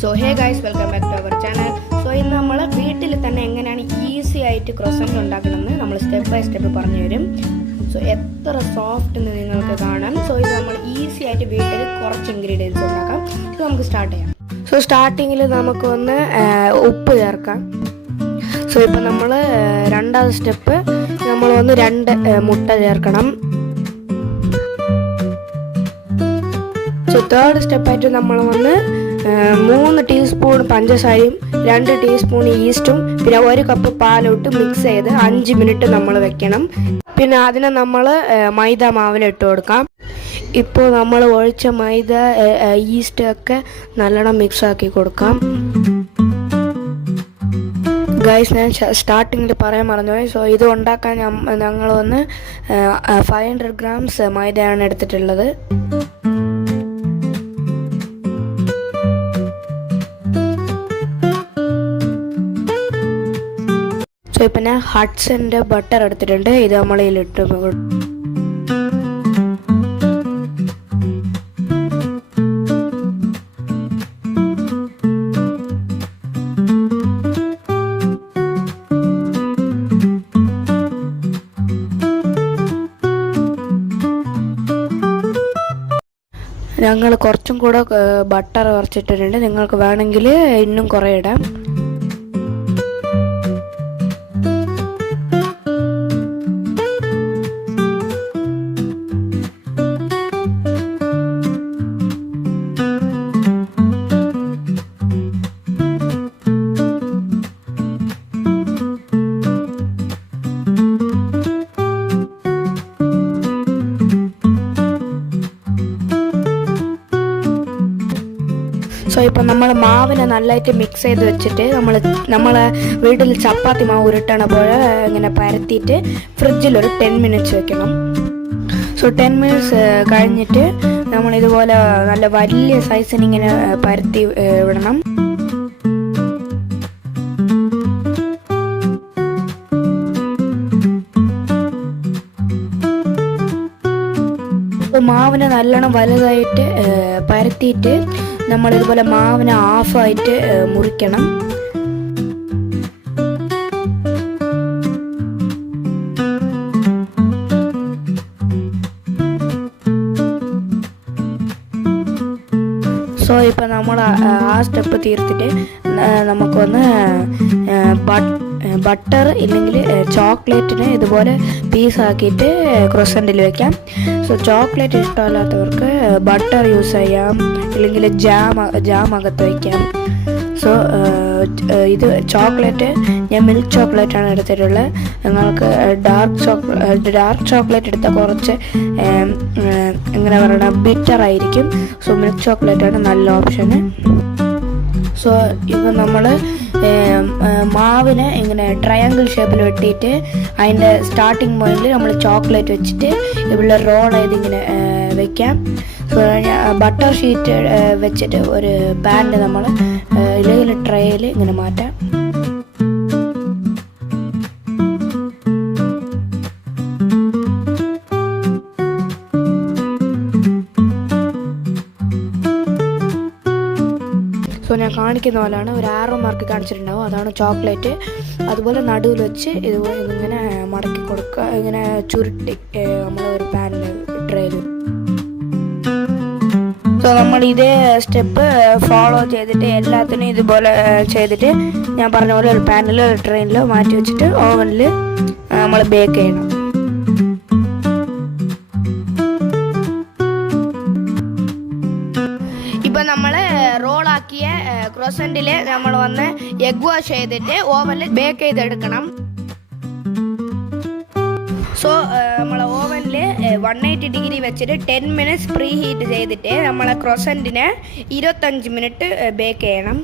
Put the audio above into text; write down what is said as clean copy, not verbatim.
So hey guys, welcome back to our channel. So ഇന്ന് നമ്മൾ വീട്ടിൽ തന്നെ എങ്ങനെയാണ് ഈസി ആയിട്ട് ക്രോസൻറ്റ് ഉണ്ടാക്കണമെന്ന് നമ്മൾ സ്റ്റെപ്പ് ബൈ സ്റ്റെപ്പ് പറഞ്ഞു തരും. സോ എത്ര സോഫ്റ്റ് എന്ന് നിങ്ങൾക്ക് കാണാം. സോ ഇത് നമ്മൾ ഈസി ആയിട്ട് വീട്ടിൽ കുറച്ച് ഇൻഗ്രീഡിയൻസ് ഉണ്ടാക്കാം. സോ നമുക്ക് സ്റ്റാർട്ട് ചെയ്യാം. സോ സ്റ്റാർട്ടിങ്ങിൽ നമുക്കൊന്ന് ഉപ്പ് ചേർക്കാം. സോ ഇപ്പം നമ്മൾ രണ്ടാമത്തെ സ്റ്റെപ്പ് നമ്മളൊന്ന് 2 മുട്ട ചേർക്കണം. സോ തേർഡ് സ്റ്റെപ്പായിട്ട് നമ്മൾ വന്ന് 3 ടീസ്പൂൺ പഞ്ചസാരയും 2 ടീസ്പൂൺ ഈസ്റ്റും പിന്നെ 1 കപ്പ് പാലോട്ട് മിക്സ് ചെയ്ത് 5 മിനിറ്റ് നമ്മൾ വെക്കണം. പിന്നെ അതിനെ നമ്മൾ മൈദ മാവിലിട്ട് കൊടുക്കാം. ഇപ്പോൾ നമ്മൾ ഒഴിച്ച മൈദ ഈസ്റ്റ് ഒക്കെ നല്ലോണം മിക്സ് ആക്കി കൊടുക്കാം. ഗൈസ്, ഞാൻ സ്റ്റാർട്ടിങ്ങിൽ പറയാൻ മറന്നുപോയി. സോ ഇത് ഉണ്ടാക്കാൻ ഞങ്ങൾ വന്ന് 500 ഗ്രാംസ് മൈദയാണ് എടുത്തിട്ടുള്ളത്. സോ ഇപ്പം ഞാൻ ഹട്ട്സൻ്റെ ബട്ടർ എടുത്തിട്ടുണ്ട്. ഇത് നമ്മളിലിട്ട് ഞങ്ങൾ കുറച്ചും കൂടെ ബട്ടർ കുറച്ചിട്ടിട്ടുണ്ട്. നിങ്ങൾക്ക് വേണമെങ്കിൽ ഇന്നും കുറേ ഇടാം. സോ ഇപ്പം നമ്മൾ മാവിനെ നല്ലതായിട്ട് മിക്സ് ചെയ്ത് വെച്ചിട്ട് നമ്മൾ വീട്ടിൽ ചപ്പാത്തി മാവ് ഉരുട്ടണ പോലെ ഇങ്ങനെ പരത്തിയിട്ട് ഫ്രിഡ്ജിലൊരു 10 മിനിറ്റ്സ് വെക്കണം. സോ 10 മിനിറ്റ്സ് കഴിഞ്ഞിട്ട് നമ്മളിതുപോലെ നല്ല വലിയ സൈസിന് ഇങ്ങനെ പരത്തി വിടണം. മാവിനെ നല്ലോണം വലുതായിട്ട് പരത്തിയിട്ട് നമ്മളിതുപോലെ മാവിനെ ഹാഫായിട്ട് മുറിക്കണം. സോ ഇപ്പം നമ്മൾ ആ സ്റ്റെപ്പ് തീർത്തിട്ട് നമുക്കൊന്ന് ബട്ടർ ഇല്ലെങ്കിൽ ചോക്ലേറ്റിന് ഇതുപോലെ പീസാക്കിയിട്ട് ക്രോസൻറ്റിൽ വെക്കാം. സോ ചോക്ലേറ്റ് ഇഷ്ടമല്ലാത്തവർക്ക് ബട്ടർ യൂസ് ചെയ്യാം, ഇല്ലെങ്കിൽ ജാം അകത്ത് വയ്ക്കാം. സോ ഇത് ചോക്ലേറ്റ് ഞാൻ മിൽക്ക് ചോക്ലേറ്റാണ് എടുത്തിട്ടുള്ളത്. നിങ്ങൾക്ക് ഡാർക്ക് ചോക്ലേറ്റ് എടുത്താൽ കുറച്ച് എങ്ങനെ പറയണ ബിറ്റർ ആയിരിക്കും. സോ മിൽക്ക് ചോക്ലേറ്റാണ് നല്ല ഓപ്ഷന്. സോ ഇപ്പം നമ്മൾ മാവിനെ ഇങ്ങനെ ട്രയാങ്കിൾ ഷേപ്പിൽ വെട്ടിയിട്ട് അതിൻ്റെ സ്റ്റാർട്ടിങ് പോയിന്റിൽ നമ്മൾ ചോക്ലേറ്റ് വെച്ചിട്ട് ഇവിടെ റോൾ ചെയ്ത് ഇങ്ങനെ വെക്കാം. സോ ബട്ടർ ഷീറ്റ് വെച്ചിട്ട് ഒരു പാനിൽ നമ്മൾ ഇല്ലെങ്കിൽ ട്രേയിൽ ഇങ്ങനെ മാറ്റാം. സോ ഞാൻ കാണിക്കുന്ന പോലെയാണ് ഒരു ആറോ മാർക്ക് കാണിച്ചിട്ടുണ്ടാവും, അതാണ് ചോക്ലേറ്റ്. അതുപോലെ നടുവിൽ വെച്ച് ഇതുപോലെ ഇങ്ങനെ മടക്കി കൊടുക്കുക, ഇങ്ങനെ ചുരുട്ടി നമ്മൾ ഒരു പാനിൽ ട്രേയിൽ. സോ നമ്മൾ ഇതേ സ്റ്റെപ്പ് ഫോളോ ചെയ്തിട്ട് എല്ലാത്തിനും ഇതുപോലെ ചെയ്തിട്ട് ഞാൻ പറഞ്ഞ പോലെ ഒരു പാനിലോ ഒരു ട്രെയിനിലോ മാറ്റി വെച്ചിട്ട് ഓവനിൽ നമ്മൾ ബേക്ക് ചെയ്യണം. ഇപ്പം നമ്മൾ റോളാക്കിയ ക്രോസൻറ്റിൽ നമ്മൾ വന്ന് എഗ് വാഷ് ചെയ്തിട്ട് ഓവനിൽ ബേക്ക് ചെയ്തെടുക്കണം. സോ നമ്മൾ ഓവനിൽ 180 ഡിഗ്രി വെച്ചിട്ട് 10 മിനിറ്റ്സ് പ്രീ ഹീറ്റ് ചെയ്തിട്ട് നമ്മളെ ക്രോസൻറ്റിനെ 25 മിനിറ്റ് ബേക്ക് ചെയ്യണം.